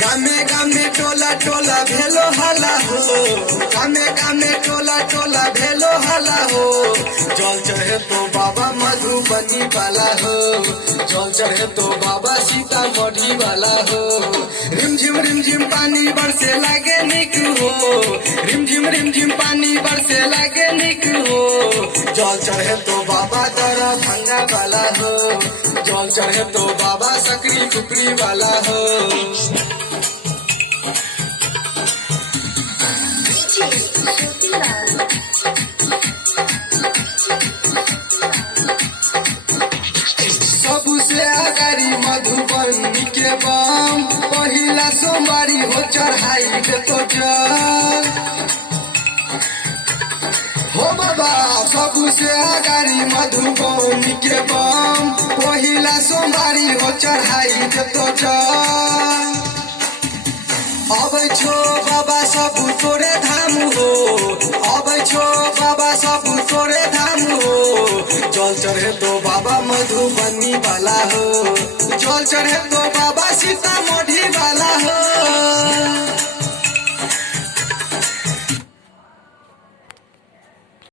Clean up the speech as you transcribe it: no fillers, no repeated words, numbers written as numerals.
गामे गामे टोला टोला भेलो हला हो, गामे गामे टोला टोला भेलो हला हो। जल चढ़े तो बाबा मधुबनी वाला हो, जल चढ़े तो बाबा सीतामढ़ी वाला हो। रिम झिम पानी बरसे लागे निक हो, रिम झिम पानी बरसे लागे निक हो। जल चढ़े तो बाबा दरभंगा वाला हो, जल चढ़े तो बाबा सकरी टुकड़ी वाला हो। सबसे आगारी मधुबनी के बम, पहिला सोमवारी हो चढ़ाई के तो जल हो बाबा। सबसे आगारी मधुबनी के बम, पहिला सोमवारी हो चढ़ाई के तो जल। अब छो बाबा सब तोरे धाम हो, अब छो बाबा सब तोरे धाम हो। जल चढ़े तो बाबा मधुबनी वाला हो, जल चढ़े तो बाबा